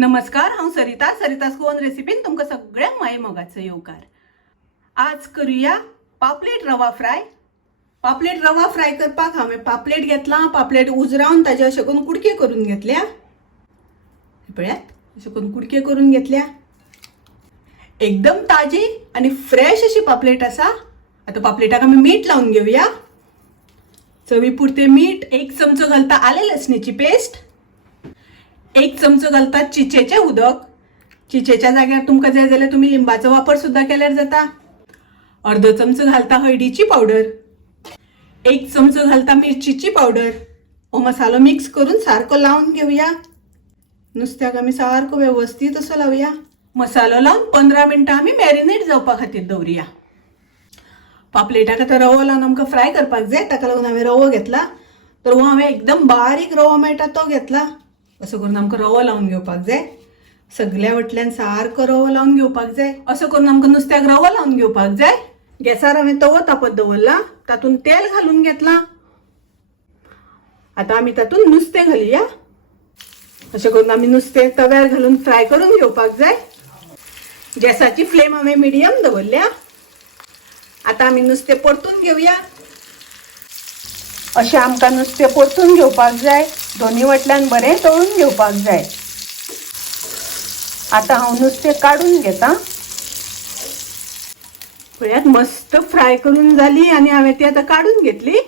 नमस्कार, हांव सरितास गोवन रेसिपीन तुमकां सगळ्यांक माये मोगाचो येवकार। आज करूया पापलेट रवा फ्राय। पापलेट रवा फ्राय करपाक हांवें पापलेट घेतला। पापलेट उजरावन ताजे अशें करून कुडके करून घेतल्या। पळयात, अशें करून कुडके करून घेतल्या। एकदम ताजी आणि फ्रेश अशी पापलेट आसा। आता पापलेटाक आमी मीठ लावून घेवया। चवी पुरते मीठ, 1 चमचो घालता आले लसणीची पेस्ट, 1 चमचो घालता चिचेचे उदक। चिचेच्या जाग्यार तुमकां जाय जाल्यार तुम्ही लिंबाचो वापर सुद्धा केल्यार जाता। अर्धो चमचो घालता हळदीची पावडर, 1 चमचो घालता मिरचीची पावडर। हो मसालो मिक्स करून सारको लावून घेवया। नुस्त्याक आमी सारको व्यवस्थित असो लावया। मसालो लावून 15 मिनटां आमी मॅरिनेट जावपा खातीर दवरया। पापलेटाक आतां रवो लावन आमकां फ्राय करपाक जाय, ताका लागून हांवें रवो घेतला। तर हो हांवें एकदम बारीक रवो मेळटा तो घेतला। असो करून आमकां रवो लावून घेवपाक जाय। सगळ्या वटल्यान सारको रवो लावून घेवपाक जाय। असो करून आमकां नुस्त्याक रवो लावून घेवपाक जाय। गॅसार हांवें तवो तापत दवरला, तातूंत तेल घालून घेतला। आता आमी तातूंत नुस्तें घालुया। अशें करून आमी नुस्तें तव्यार घालून फ्राय करून घेवपाक जाय। गॅसाची फ्लेम हांवें मिडियम दवरल्या। आता आमी नुस्तें परतून घेवया। अशें आमकां नुस्तें परतून घेवपाक जाय। दोन्ही वटल्यान बरें तळून घेवपाक जाय। आता हांव नुस्तें काढून घेता। पळयात, मस्त फ्राय करून जाली आणि हांवें ती आता काढून घेतली।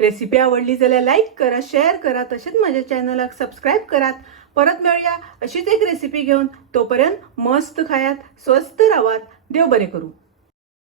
रेसिपी आवडली जाल्यार लाईक करा, शेअर करा, तसेच माझ्या चॅनलाक सबस्क्राईब करात। परत मेळूया अशीच एक रेसिपी घेऊन। तोपर्यंत मस्त खायात, स्वस्त राहात। देव बरें करू।